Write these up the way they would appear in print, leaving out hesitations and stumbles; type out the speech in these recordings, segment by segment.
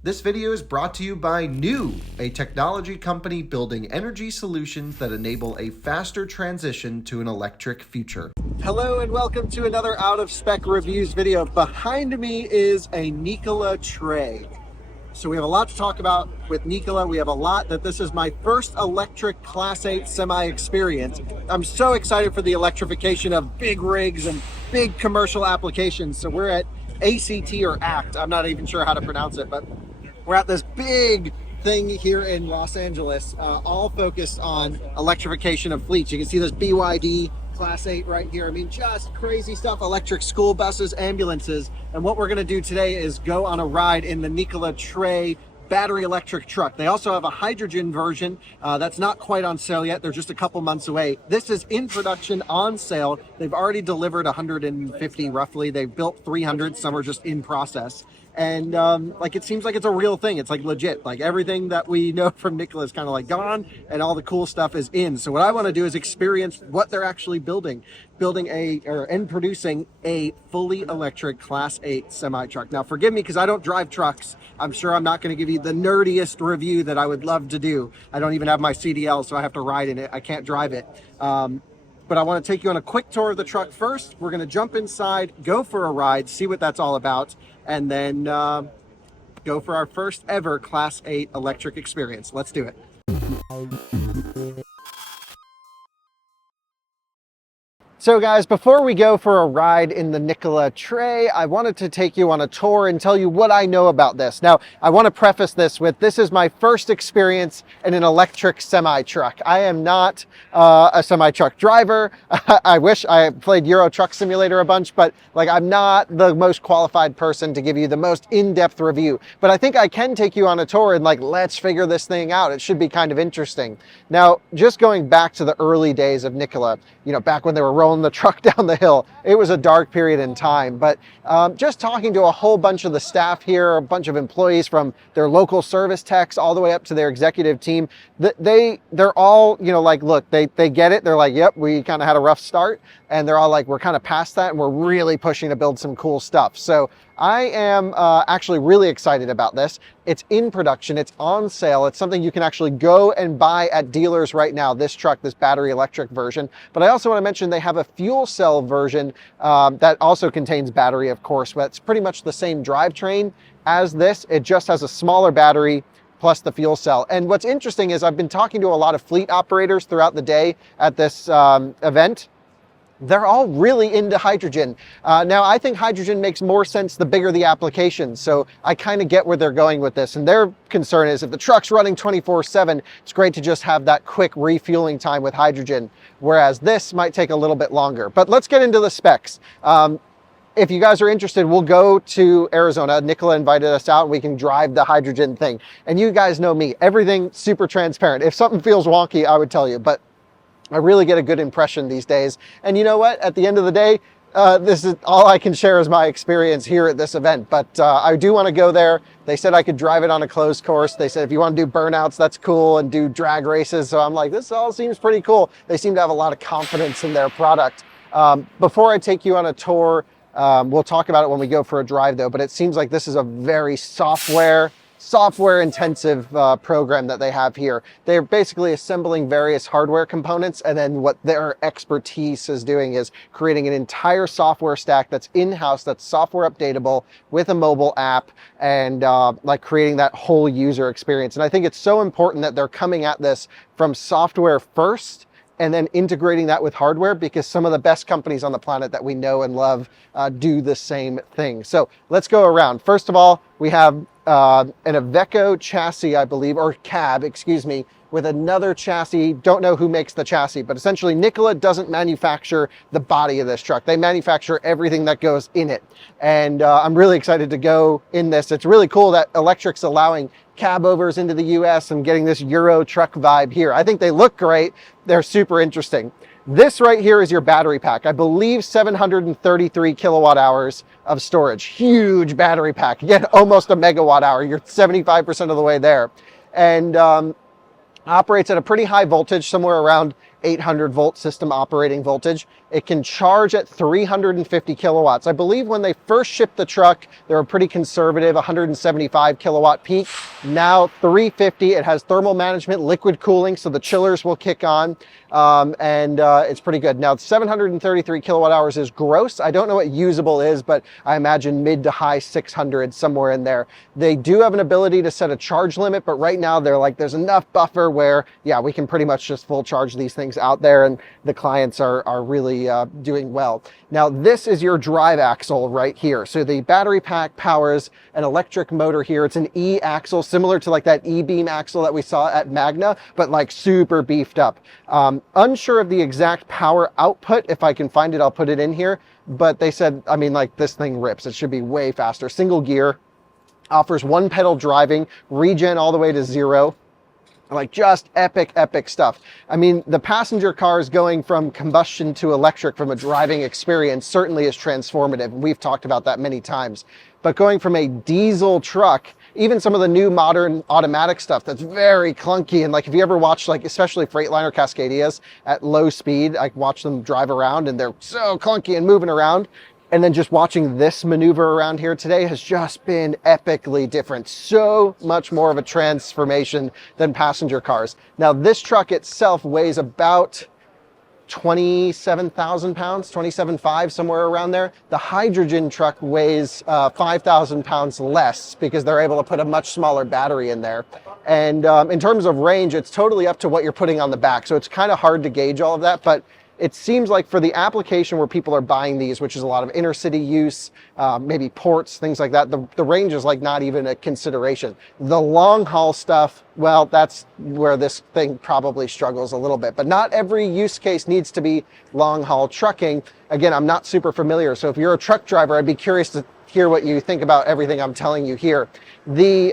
This video is brought to you by New, a technology company building energy solutions that enable a faster transition to an electric future. Hello and welcome to another Out of Spec Reviews video. Behind me is a Nikola Tre. So we have a lot to talk about with Nikola. We have a lot that this is my first electric Class 8 semi experience. I'm so excited for the electrification of big rigs and big commercial applications. So we're at ACT or ACT. I'm not even sure how to pronounce it, but we're at this big thing here in Los Angeles, all focused on electrification of fleets. You can see this BYD Class 8 right here. I mean, just crazy stuff, electric school buses, ambulances. And what we're gonna do today is go on a ride in the Nikola Tre battery electric truck. They also have a hydrogen version that's not quite on sale yet. They're just a couple months away. This is in production on sale. They've already delivered 150 roughly. They've built 300, some are just in process. And like, it seems like it's a real thing. It's like legit, like everything that we know from Nikola is kind of like gone and all the cool stuff is in. So what I want to do is experience what they're actually building and producing a fully electric Class 8 semi truck. Now forgive me because I don't drive trucks. I'm sure I'm not going to give you the nerdiest review that I would love to do. I don't even have my CDL, so I have to ride in it. I can't drive it. But I want to take you on a quick tour of the truck first. We're going to jump inside, go for a ride, see what that's all about, and then go for our first ever Class 8 electric experience. Let's do it. So guys, before we go for a ride in the Nikola Tre, I wanted to take you on a tour and tell you what I know about this. Now, I want to preface this with, this is my first experience in an electric semi-truck. I am not a semi-truck driver. I wish I played Euro Truck Simulator a bunch, but like, I'm not the most qualified person to give you the most in-depth review. But I think I can take you on a tour and like, let's figure this thing out. It should be kind of interesting. Now, just going back to the early days of Nikola, you know, back when they were rolling the truck down the hill, it was a dark period in time. But just talking to a whole bunch of the staff here, a bunch of employees from their local service techs all the way up to their executive team, they're all, you know, like, look, they get it. They're like, yep, we kind of had a rough start. And they're all like, we're kind of past that and we're really pushing to build some cool stuff. So I am actually really excited about this. It's in production, it's on sale. It's something you can actually go and buy at dealers right now, this truck, this battery electric version. But I also want to mention they have a fuel cell version that also contains battery, of course, but it's pretty much the same drivetrain as this. It just has a smaller battery plus the fuel cell. And what's interesting is I've been talking to a lot of fleet operators throughout the day at this event. They're all really into hydrogen. Now, I think hydrogen makes more sense the bigger the application. So I kind of get where they're going with this. And their concern is if the truck's running 24/7, it's great to just have that quick refueling time with hydrogen, whereas this might take a little bit longer. But let's get into the specs. If you guys are interested, we'll go to Arizona. Nikola invited us out and we can drive the hydrogen thing. And you guys know me, everything super transparent. If something feels wonky, I would tell you. But I really get a good impression these days. And you know what? At the end of the day, this is all I can share is my experience here at this event. But I do want to go there. They said I could drive it on a closed course. They said if you want to do burnouts, that's cool, and do drag races. So I'm like, this all seems pretty cool. They seem to have a lot of confidence in their product. Before I take you on a tour, we'll talk about it when we go for a drive though, but it seems like this is a very software intensive program that they have here. They're basically assembling various hardware components, and then what their expertise is doing is creating an entire software stack that's in-house, that's software updatable with a mobile app, and like creating that whole user experience. And I think it's so important that they're coming at this from software first and then integrating that with hardware, because some of the best companies on the planet that we know and love do the same thing. So let's go around. First of all, we have an Iveco chassis, I believe, or cab, excuse me, with another chassis. Don't know who makes the chassis, but essentially Nikola doesn't manufacture the body of this truck. They manufacture everything that goes in it. And I'm really excited to go in this. It's really cool that electric's allowing cab overs into the US and getting this Euro truck vibe here. I think they look great. They're super interesting. This right here is your battery pack. I believe 733 kilowatt hours of storage. Huge battery pack. Again, almost a megawatt hour. You're 75% of the way there. And operates at a pretty high voltage, somewhere around 800 volt system operating voltage. It can charge at 350 kilowatts. I believe when they first shipped the truck, they were pretty conservative, 175 kilowatt peak. Now 350, it has thermal management, liquid cooling, so the chillers will kick on, and it's pretty good. Now 733 kilowatt hours is gross. I don't know what usable is, but I imagine mid to high 600, somewhere in there. They do have an ability to set a charge limit, but right now they're like, there's enough buffer where, yeah, we can pretty much just full charge these things out there, and the clients are really doing well. Now this is your drive axle right here. So the battery pack powers an electric motor here. It's an E axle, similar to like that E-beam axle that we saw at Magna, but like super beefed up. Unsure of the exact power output. If I can find it, I'll put it in here. But they said, I mean, like this thing rips. It should be way faster. Single gear, offers one pedal driving, regen all the way to 0. Like just epic, epic stuff. I mean, the passenger cars going from combustion to electric from a driving experience certainly is transformative. We've talked about that many times. But going from a diesel truck, even some of the new modern automatic stuff that's very clunky, and like if you ever watch, like especially Freightliner Cascadias at low speed, I watch them drive around and they're so clunky and moving around. And then just watching this maneuver around here today has just been epically different. So much more of a transformation than passenger cars. Now this truck itself weighs about 27,000 pounds, 27.5, somewhere around there. The hydrogen truck weighs 5,000 pounds less because they're able to put a much smaller battery in there. And in terms of range, it's totally up to what you're putting on the back. So it's kind of hard to gauge all of that, but it seems like for the application where people are buying these, which is a lot of inner city use, maybe ports, things like that, the range is like not even a consideration. The long haul stuff, well, that's where this thing probably struggles a little bit, but not every use case needs to be long haul trucking. Again, I'm not super familiar. So if you're a truck driver, I'd be curious to hear what you think about everything I'm telling you here. The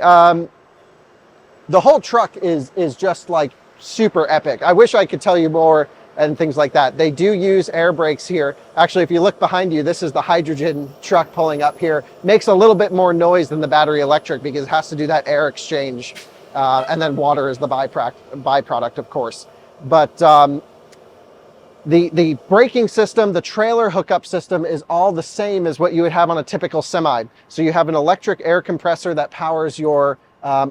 whole truck is just like super epic. I wish I could tell you more and things like that. They do use air brakes here. Actually, if you look behind you, this is the hydrogen truck pulling up here. Makes a little bit more noise than the battery electric because it has to do that air exchange. And then water is the byproduct, of course. But the braking system, the trailer hookup system is all the same as what you would have on a typical semi. So you have an electric air compressor that powers your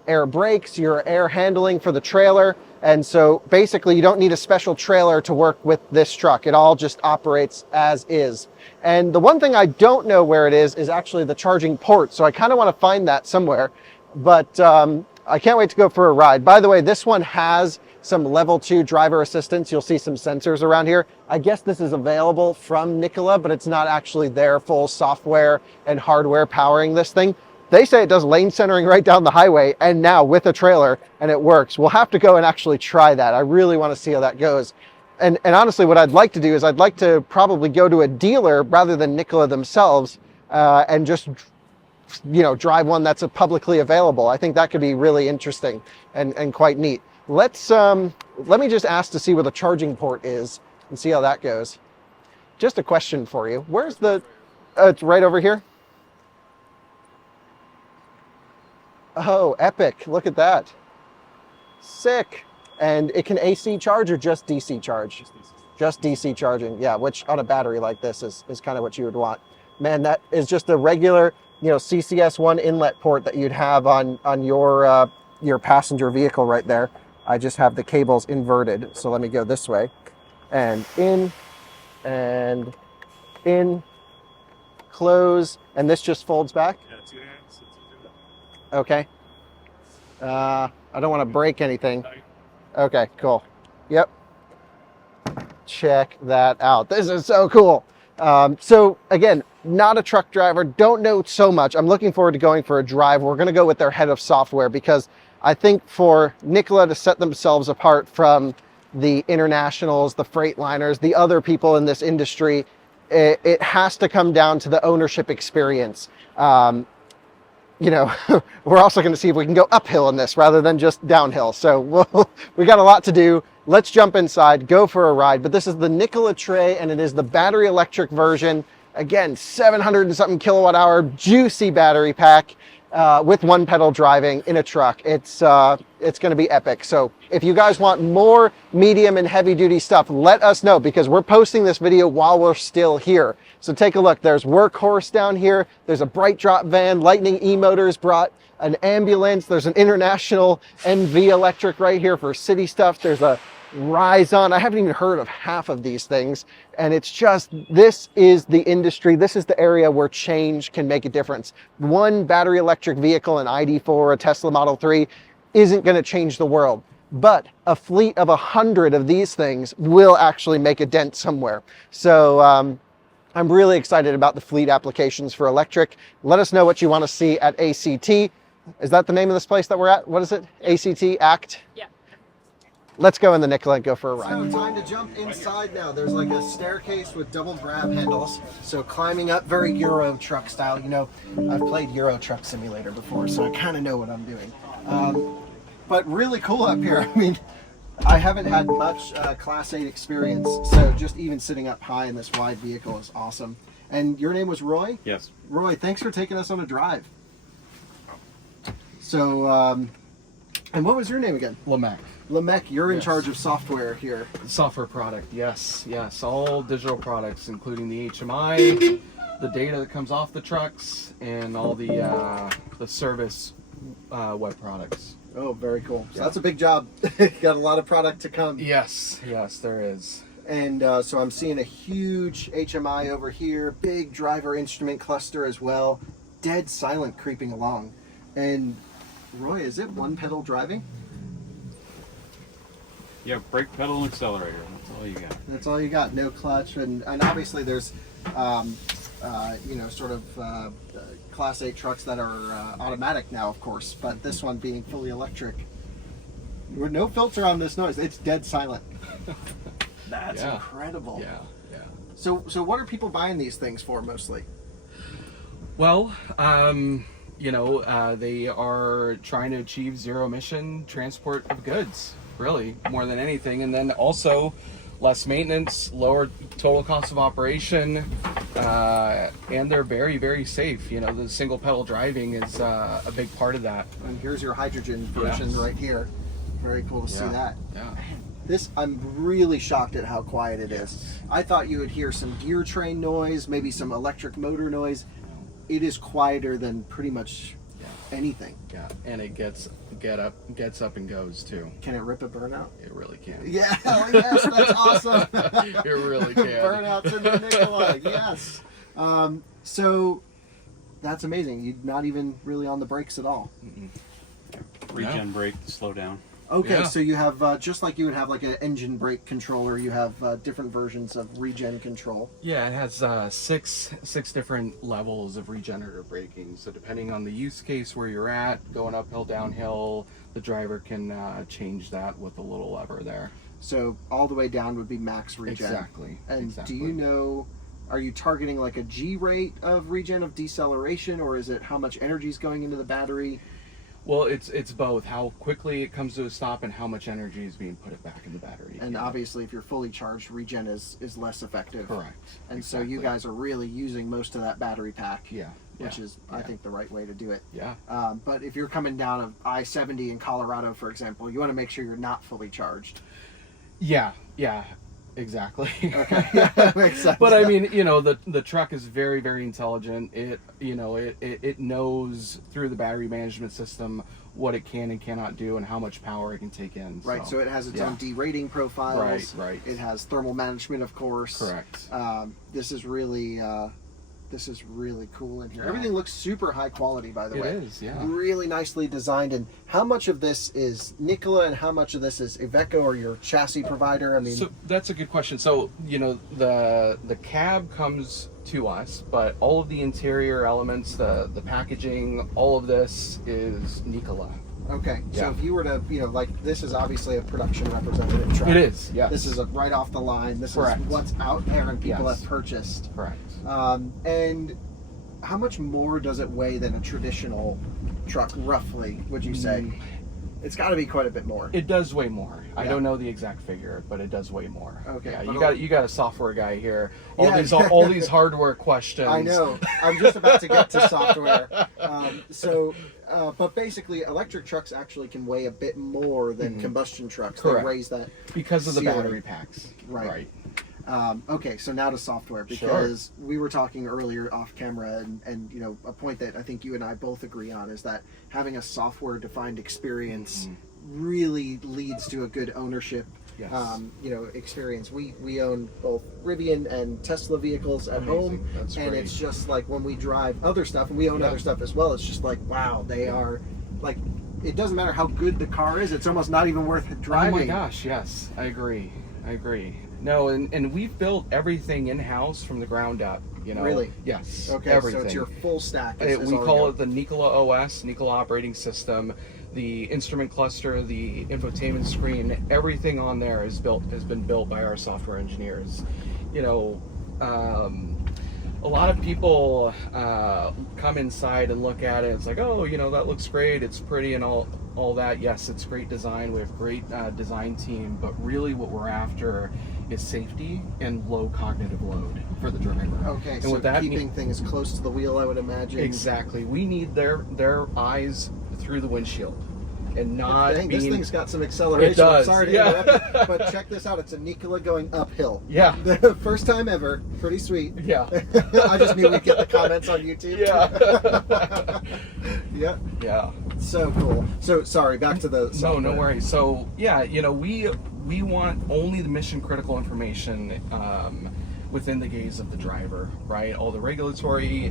air brakes, your air handling for the trailer. And so basically you don't need a special trailer to work with this truck. It all just operates as is. And the one thing I don't know where it is actually the charging port. So I kind of want to find that somewhere, but I can't wait to go for a ride. By the way, this one has some level 2 driver assistance. You'll see some sensors around here. I guess this is available from Nikola, but it's not actually their full software and hardware powering this thing. They say it does lane centering right down the highway and now with a trailer, and it works. We'll have to go and actually try that. I really want to see how that goes. And honestly, what I'd like to do is I'd like to probably go to a dealer rather than Nikola themselves and just, you know, drive one that's publicly available. I think that could be really interesting and quite neat. Let me just ask to see where the charging port is and see how that goes. Just a question for you. Where's the, it's right over here. Oh, epic. Look at that. Sick. And it can AC charge or just DC charge? Just DC charging. Yeah, which on a battery like this is kind of what you would want. Man, that is just a regular, you know, CCS1 inlet port that you'd have on your passenger vehicle right there. I just have the cables inverted. So let me go this way and in, close, and this just folds back. Yeah, 2 hands. Okay. I don't want to break anything. Okay, cool. Yep. Check that out. This is so cool. So again, not a truck driver, don't know so much. I'm looking forward to going for a drive. We're going to go with their head of software because I think for Nikola to set themselves apart from the internationals, the Freightliners, the other people in this industry, it has to come down to the ownership experience. You know, we're also going to see if we can go uphill in this rather than just downhill. So we got a lot to do. Let's jump inside, go for a ride. But this is the Nikola Tre, and it is the battery electric version. Again, 700 and something kilowatt hour, juicy battery pack. with one pedal driving in a truck. It's going to be epic. So if you guys want more medium and heavy duty stuff, let us know, because we're posting this video while we're still here. So take a look. There's Workhorse down here. There's a Bright Drop van. Lightning E-Motors brought an ambulance. There's an International MV electric right here for city stuff. There's a Rizon. I haven't even heard of half of these things. And it's just, this is the industry. This is the area where change can make a difference. One battery electric vehicle, an ID4, a Tesla Model 3, isn't going to change the world. But a fleet of 100 of these things will actually make a dent somewhere. So I'm really excited about the fleet applications for electric. Let us know what you want to see at ACT. Is that the name of this place that we're at? What is it? ACT? ACT? Yeah. Let's go in the Nikola and go for a ride. So time to jump inside now. There's like a staircase with double grab handles. So climbing up, very Euro truck style. You know, I've played Euro Truck Simulator before, so I kind of know what I'm doing. But really cool up here. I mean, I haven't had much Class 8 experience, so just even sitting up high in this wide vehicle is awesome. And your name was Roy? Yes. Roy, thanks for taking us on a drive. So, and what was your name again? Lamech. Lamech, you're in charge of software here. Software product, yes, all digital products, including the HMI, the data that comes off the trucks, and all the service web products. Oh, very cool. So that's a big job. Got a lot of product to come. Yes, there is. And so I'm seeing a huge HMI over here, big driver instrument cluster as well, dead silent creeping along. And Roy, is it one pedal driving? Yeah, brake pedal and accelerator. That's all you got. That's all you got. No clutch, and obviously there's, you know, sort of Class 8 trucks that are automatic now, of course. But this one being fully electric, with no filter on this noise, it's dead silent. That's incredible. Yeah. So what are people buying these things for mostly? Well, you know, they are trying to achieve zero emission transport of goods, really, more than anything. And then also less maintenance, lower total cost of operation, and they're very, very safe. You know, the single pedal driving is a big part of that. And here's your hydrogen version right here. Very cool to see that. Yeah. Man, this, I'm really shocked at how quiet it is. I thought you would hear some gear train noise, maybe some electric motor noise. It is quieter than pretty much anything. Yeah, and it gets up and goes too. Can it rip a burnout? It really can. Yeah, yes, that's awesome. It really can. Burnouts in the Nikola, yes. So that's amazing. You're not even really on the brakes at all. Regen brake to slow down. Okay, so you have, just like you would have like an engine brake controller, you have different versions of regen control. Yeah, it has six different levels of regenerative braking. So depending on the use case where you're at, going uphill, downhill, the driver can change that with a little lever there. So all the way down would be max regen. Exactly. And do you know, are you targeting like a G rate of regen, of deceleration, or is it how much energy is going into the battery? Well, it's both. How quickly it comes to a stop and how much energy is being put back in the battery. And obviously, if you're fully charged, regen is less effective. Correct. And so you guys are really using most of that battery pack. Yeah. Which is, I think, the right way to do it. Yeah. But if you're coming down of I-70 in Colorado, for example, you want to make sure you're not fully charged. Yeah. Exactly. Okay, yeah, that makes sense. But I mean, you know, the truck is very, very intelligent. It knows through the battery management system what it can and cannot do and how much power it can take in. Right, so it has its own derating profiles. Right. It has thermal management, of course. Correct. This is really cool in here. Everything looks super high quality, by the way. It is, yeah. Really nicely designed. And how much of this is Nikola and how much of this is Iveco or your chassis provider? I mean, so that's a good question. So, you know, the cab comes to us, but all of the interior elements, the packaging, all of this is Nikola. Okay, so if you were to, you know, like, this is obviously a production representative truck. It is, yes. This is right off the line. This Correct. is what's out there and people have purchased. Correct. And how much more does it weigh than a traditional truck, roughly, would you say? It's got to be quite a bit more. It does weigh more. I Yeah. don't know the exact figure, but it does weigh more. Okay, Yeah, but you got a software guy here. Yeah. All these hardware questions. I know. I'm just about to get to software. But basically, electric trucks actually can weigh a bit more than combustion trucks. Correct. They raise that Because of the ceiling. battery packs. Right. Okay, so now to software, because we were talking earlier off camera, and you know, a point that I think you and I both agree on is that having a software-defined experience really leads to a good ownership. Yes. Experience. We own both Rivian and Tesla vehicles at home, That's and great. it's just like when we drive other stuff, and we own other stuff as well. It's just like, wow, they are like. It doesn't matter how good the car is; it's almost not even worth driving. Oh my gosh, yes, I agree. No, and we've built everything in-house from the ground up. You know. Really? Yes. Okay, everything. so it's your full stack. We call it the Nikola OS, Nikola operating system. The instrument cluster, the infotainment screen, everything on there has been built by our software engineers. You know, a lot of people come inside and look at it. It's like, oh, you know, that looks great. It's pretty and all that. Yes, it's great design. We have a great design team, but really what we're after is safety and low cognitive load for the driver. Okay, and so with that keeping things close to the wheel, I would imagine. Exactly. We need their eyes through the windshield and not Dang, being... this thing's got some acceleration. It does, I'm sorry to yeah. interrupt, but check this out. It's a Nikola going uphill. Yeah. The first time ever. Pretty sweet. Yeah. I just knew we'd get the comments on YouTube. Yeah. Yeah. Yeah. So cool. So sorry, back to the software. No worries. So yeah, you know, we want only the mission critical information within the gaze of the driver, right? All the regulatory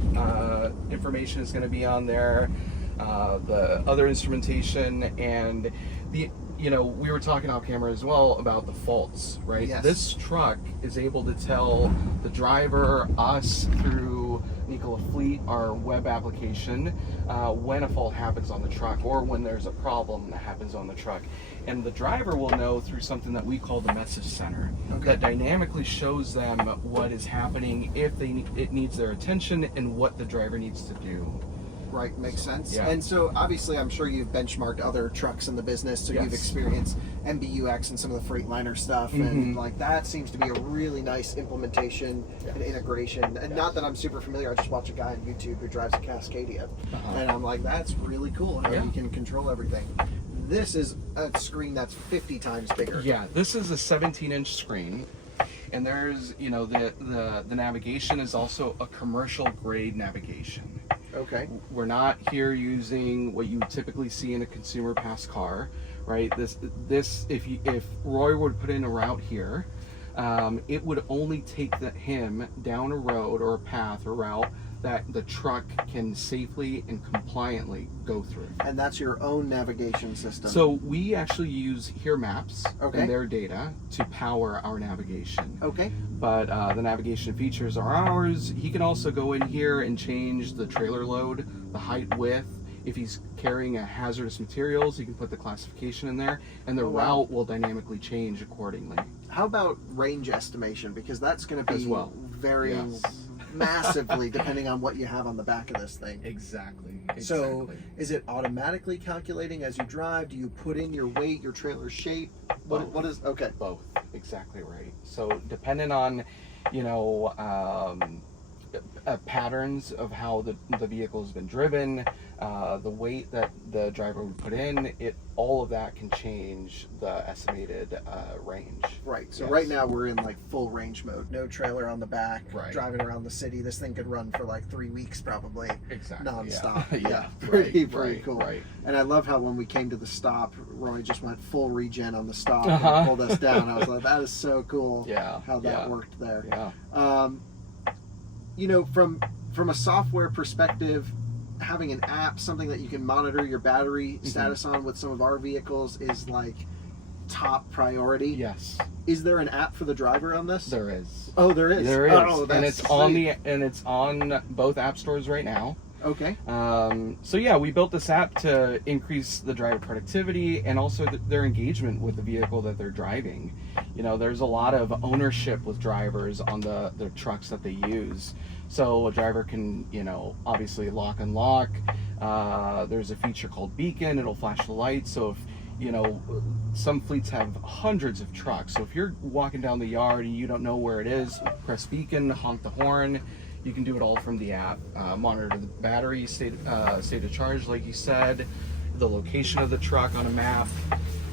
information is going to be on there, the other instrumentation, and we were talking off camera as well about the faults, right? Yes. This truck is able to tell the driver, us, through Nikola Fleet, our web application, when a fault happens on the truck or when there's a problem that happens on the truck. And the driver will know through something that we call the message center, that dynamically shows them what is happening, if it needs their attention, and what the driver needs to do. Right, makes sense. Yeah. And so obviously I'm sure you've benchmarked other trucks in the business, so you've experienced MBUX and some of the Freightliner stuff, and like that seems to be a really nice implementation and integration. And not that I'm super familiar, I just watch a guy on YouTube who drives a Cascadia, and I'm like, that's really cool how you can control everything. This is a screen that's 50 times bigger. Yeah, this is a 17-inch screen. And there's, the navigation is also a commercial grade navigation. Okay. We're not here using what you would typically see in a consumer pass car, right? This if Roy would put in a route here, it would only take him down a road or a path or route that the truck can safely and compliantly go through. And that's your own navigation system. So we actually use Here Maps and their data to power our navigation. Okay. But the navigation features are ours. He can also go in here and change the trailer load, the height, width. If he's carrying a hazardous materials, he can put the classification in there, and the route will dynamically change accordingly. How about range estimation? Because that's going to be varying massively depending on what you have on the back of this thing. Exactly. So is it automatically calculating as you drive? Do you put in your weight, your trailer shape? What is, okay. Both. Exactly right. So depending on, patterns of how the vehicle has been driven, the weight that the driver would put in, all of that can change the estimated range. Right. So right now we're in like full range mode. No trailer on the back. Right. Driving around the city. This thing could run for like 3 weeks probably. Exactly. Nonstop. Yeah. Pretty right, cool. Right. And I love how when we came to the stop, Roy just went full regen on the stop and pulled us down. I was like, that is so cool. Yeah. How that worked there. Yeah. From a software perspective, having an app, something that you can monitor your battery status on with some of our vehicles is like top priority. Yes. Is there an app for the driver on this? There is. Oh, there is. There is. Oh, that's and it's on both app stores right now. Okay. So yeah, we built this app to increase the driver productivity and also their engagement with the vehicle that they're driving. There's a lot of ownership with drivers on the trucks that they use. So a driver can, obviously lock and lock. There's a feature called Beacon. It'll flash the lights. So if you know, some fleets have hundreds of trucks. So if you're walking down the yard and you don't know where it is, press beacon, honk the horn. You can do it all from the app. Monitor the battery state of charge, like you said, the location of the truck on a map.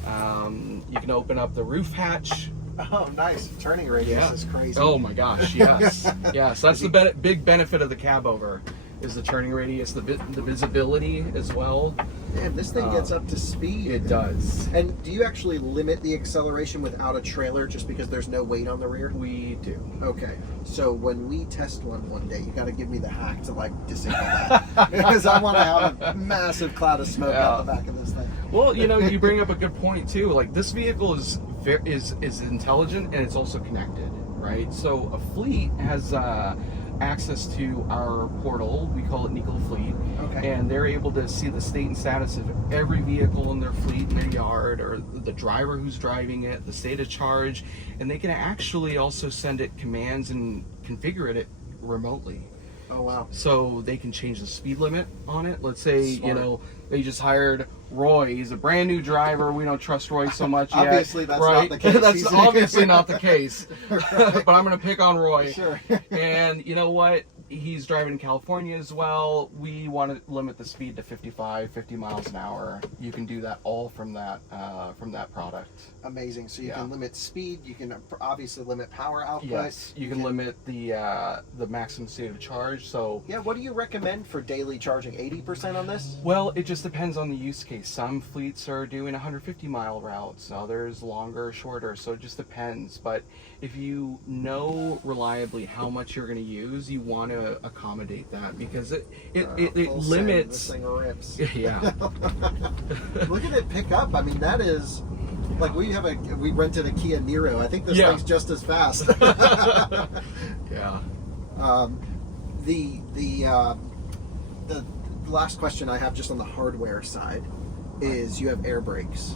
You can open up the roof hatch. Oh, nice. Turning radius is crazy. Oh my gosh, yes. Yes, that's the big benefit of the cab over, is the turning radius, the visibility as well. Man, this thing gets up to speed. It does. And do you actually limit the acceleration without a trailer just because there's no weight on the rear? We do. Okay. So when we test one day, you got to give me the hack to like disable that. Because I want to have a massive cloud of smoke out the back of this thing. Well, you know, you bring up a good point too. Like, this vehicle is intelligent, and it's also connected, right? So a fleet has access to our portal. We call it Nikola Fleet. Okay. And they're able to see the state and status of every vehicle in their fleet, in their yard, or the driver who's driving it, the state of charge, and they can actually also send it commands and configure it remotely. Oh, wow. So they can change the speed limit on it. Let's say, Smart. you know, they just hired Roy. He's a brand new driver. We don't trust Roy so much yet. Obviously, that's right? not the case. That's obviously not the case. Right. But I'm going to pick on Roy. Sure. And you know what? He's driving in California as well. We want to limit the speed to 55, 50 miles an hour. You can do that all from that product. Amazing. So you Yeah. can limit speed. You can obviously limit power output. Yes, you can limit the maximum state of charge. So yeah, what do you recommend for daily charging? 80% on this? well, it just depends on the use case. Some fleets are doing 150-mile routes, others longer, shorter. So it just depends. But if you know reliably how much you're going to use, you want to accommodate that, because it Full send, limits. this thing rips. Yeah. Look at it pick up. I mean, that is like we rented a Kia Niro. I think this thing's just as fast. Yeah. The last question I have just on the hardware side is, you have air brakes,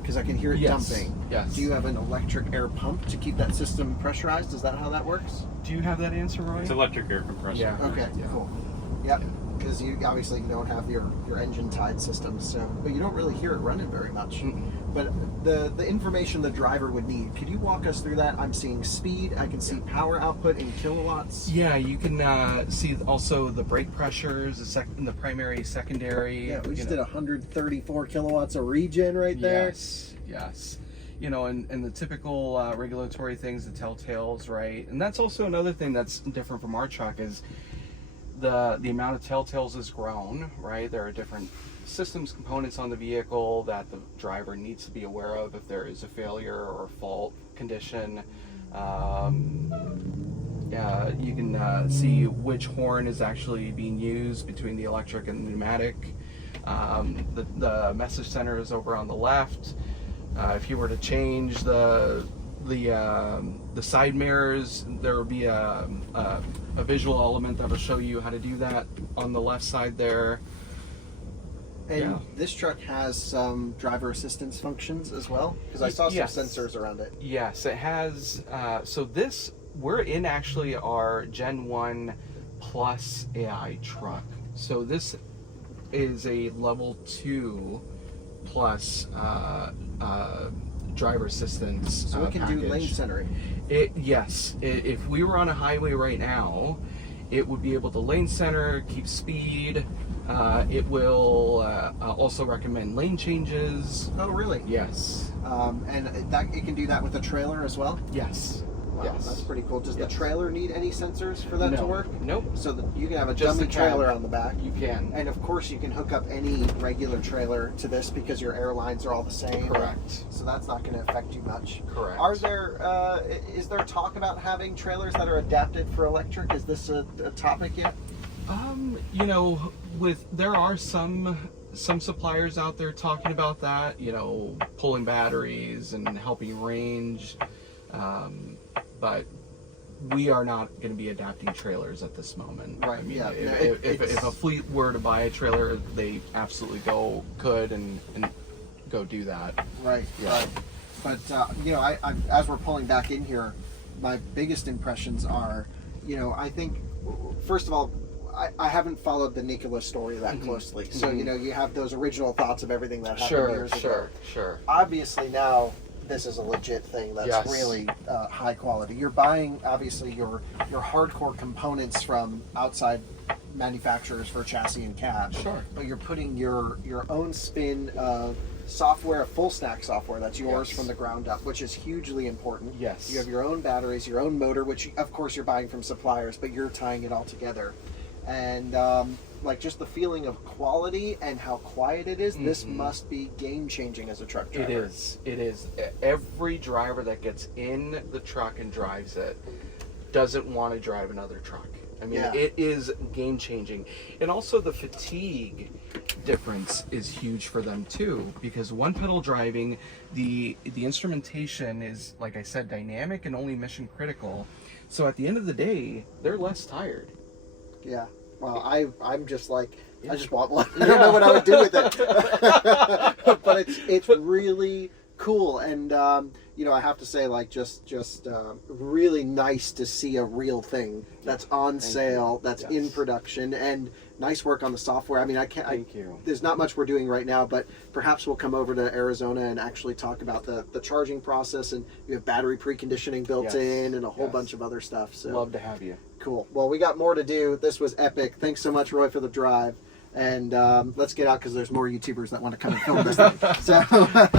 because I can hear it dumping. Yes. Do you have an electric air pump to keep that system pressurized? Is that how that works? Do you have that answer, Roy? It's electric air compressor. Yeah. Okay, Yeah. cool. Yep. Because you obviously don't have your engine tied system, so but you don't really hear it running very much. Mm-mm. But the information the driver would need, could you walk us through that? I'm seeing speed. I can see power output in kilowatts. Yeah, you can see also the brake pressures, the primary, secondary. Yeah, we just did 134 kilowatts of regen right there. Yes. You know, and the typical regulatory things, the telltales, right? And that's also another thing that's different from our truck, is the amount of telltales has grown, right? There are different systems components on the vehicle that the driver needs to be aware of if there is a failure or a fault condition. You can see which horn is actually being used between the electric and the pneumatic. The message center is over on the left. If you were to change the side mirrors, there would be a visual element that will show you how to do that on the left side there. And this truck has some driver assistance functions as well, because I saw some Yes. sensors around it. Yes, it has. So we're in actually our Gen 1 Plus AI truck. So this is a level 2 plus driver assistance. So it can do lane centering. Yes. If we were on a highway right now, it would be able to lane center, keep speed. It will also recommend lane changes. Oh, really? Yes. And it can do that with a trailer as well? Yes. Wow, Yes. that's pretty cool. Does the Yes. trailer need any sensors for that to work? Nope. So that you can have a Just dummy the cab. trailer on the back. You can. And of course you can hook up any regular trailer to this because your airlines are all the same. Correct. So that's not going to affect you much. Correct. Is there talk about having trailers that are adapted for electric? Is this a topic yet? You know, there are some suppliers out there talking about that, you know, pulling batteries and helping range, but we are not going to be adapting trailers at this moment. Right, I mean, yeah. If a fleet were to buy a trailer, they absolutely could and go do that. Right, Yeah. right. But, you know, I as we're pulling back in here, my biggest impressions are, you know, I think, first of all, I haven't followed the Nikola story that closely. So, you know, you have those original thoughts of everything that happened years ago. Sure. Obviously now this is a legit thing that's really high quality. You're buying, obviously, your hardcore components from outside manufacturers for chassis and cab. Sure. But you're putting your own spin of software, full stack software that's yours from the ground up, which is hugely important. Yes. You have your own batteries, your own motor, which of course you're buying from suppliers, but you're tying it all together. And like just the feeling of quality and how quiet it is, this must be game changing as a truck driver. It is. Every driver that gets in the truck and drives it doesn't want to drive another truck. I mean, it is game changing. And also the fatigue difference is huge for them too, because one pedal driving, the instrumentation is, like I said, dynamic and only mission critical. So at the end of the day, they're less tired. Yeah. Well, I'm just like, I just want one. I don't know what I would do with it. But it's really cool. And, you know, I have to say, like, just really nice to see a real thing that's on sale, that's in production, and nice work on the software. I mean, there's not much we're doing right now, but perhaps we'll come over to Arizona and actually talk about the charging process, and you have battery preconditioning built in and a whole bunch of other stuff. So love to have you. Cool. Well, we got more to do. This was epic. Thanks so much, Roy, for the drive. And let's get out because there's more YouTubers that want to come and film this thing. So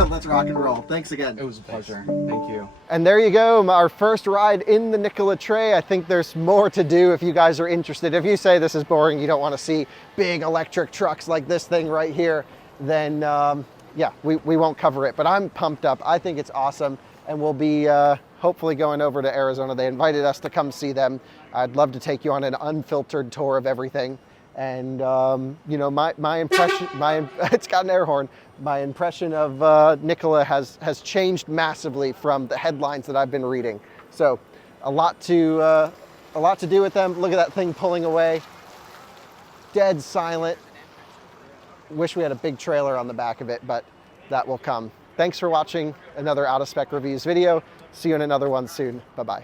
let's rock and roll. Thanks again. It was a pleasure. Thank you. And there you go, our first ride in the Nikola Tre. I think there's more to do if you guys are interested. If you say this is boring, you don't want to see big electric trucks like this thing right here, then yeah, we won't cover it. But I'm pumped up. I think it's awesome. And we'll be hopefully going over to Arizona. They invited us to come see them. I'd love to take you on an unfiltered tour of everything. And you know, my impression, it's got an air horn. My impression of Nikola has changed massively from the headlines that I've been reading. So a lot to do with them. Look at that thing pulling away. Dead silent. Wish we had a big trailer on the back of it, but that will come. Thanks for watching another Out of Spec Reviews video. See you in another one soon. Bye-bye.